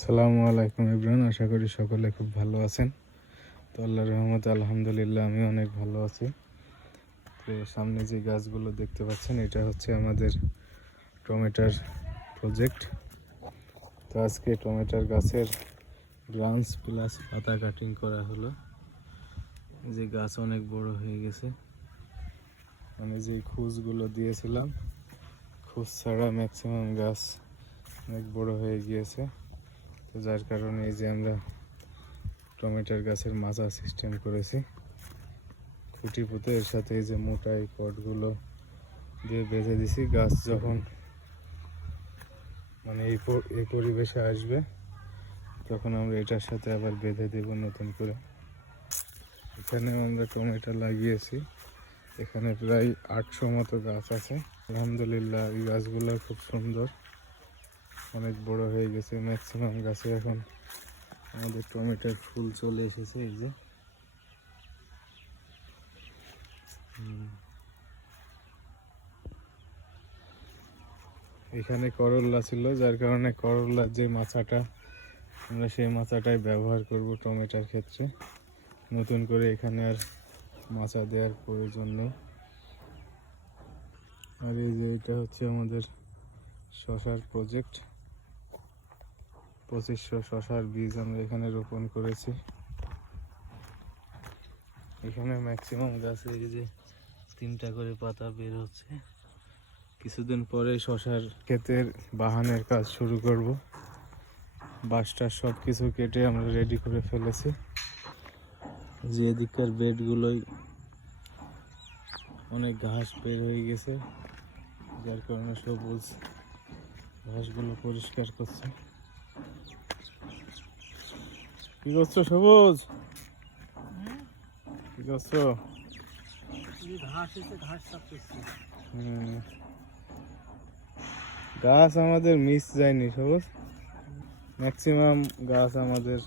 আসসালামু আলাইকুম ইব্রাহিম, আশা করি সকলে খুব ভালো আছেন। তো আল্লাহর রহমতে আলহামদুলিল্লাহ আমি অনেক ভালো আছি। তো সামনে যে গাছগুলো দেখতে পাচ্ছেন এটা হচ্ছে আমাদের টমেটোর প্রজেক্ট। তো আজকে টমেটোর গাছের ব্রাঞ্চ প্লাস পাতা কাটিং করা হলো। যে গাছ অনেক বড় হয়ে গেছে, মানে যে খুঁজগুলো দিয়েছিলাম খুঁজ ছাড়া ম্যাক্সিমাম গাছ অনেক বড় হয়ে গিয়েছে। তো যার কারণে এই যে আমরা টমেটোর গাছের মাচা সিস্টেম করেছি, খুঁটি পুঁতে এর সাথে এই যে মোটা এই কটগুলো দিয়ে বেঁধে দিছি। গাছ যখন মানে এই পরিবেশে আসবে তখন আমরা এটার সাথে আবার বেঁধে দেব নতুন করে। এখানে আমরা টমেটো লাগিয়েছি, এখানে প্রায় 800 মতো গাছ আছে। আলহামদুলিল্লাহ এই গাছগুলো খুব সুন্দর, অনেক বড় হয়ে গেছে। ম্যাক্সিমাম গাছে এখন আমাদের টমেটোর ফুল চলে এসেছে। এই যে এখানে করল্লা ছিল, যার কারণে করল্লার যে মাচাটা আমরা সেই মাচাটাই ব্যবহার করব টমেটোর ক্ষেত্রে। নতুন করে এখানে আর মাচা দেওয়ার প্রয়োজন নেই। আর এই যে এটা হচ্ছে আমাদের শশার প্রজেক্ট। 2500 শশার বীজ আমরা এখানে রোপণ করেছি। এখানে ম্যাক্সিমাম গাছে এই যে 3টা করে পাতা বের হচ্ছে। কিছুদিন পরে শশার ক্ষেতের বাহানের কাজ শুরু করব। বাঁশটা সব কিছু কেটে আমরা রেডি করে ফেলেছি। যে এদিককার বেডগুলোই অনেক ঘাস বের হয়ে গেছে, যার কারণে সবুজ ঘাসগুলো পরিষ্কার করছে। কি করছো সবুজ? কি করছো? গাছ আমাদের মিস যায়নি সবুজ, ম্যাক্সিমাম গাছ আমাদের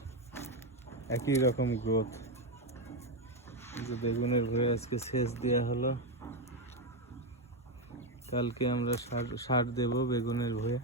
একই রকম গ্রোথ। যে বেগুনের ভয়ে আজকে সেচ দেওয়া হলো, কালকে আমরা সার দেব বেগুনের ভয়ে।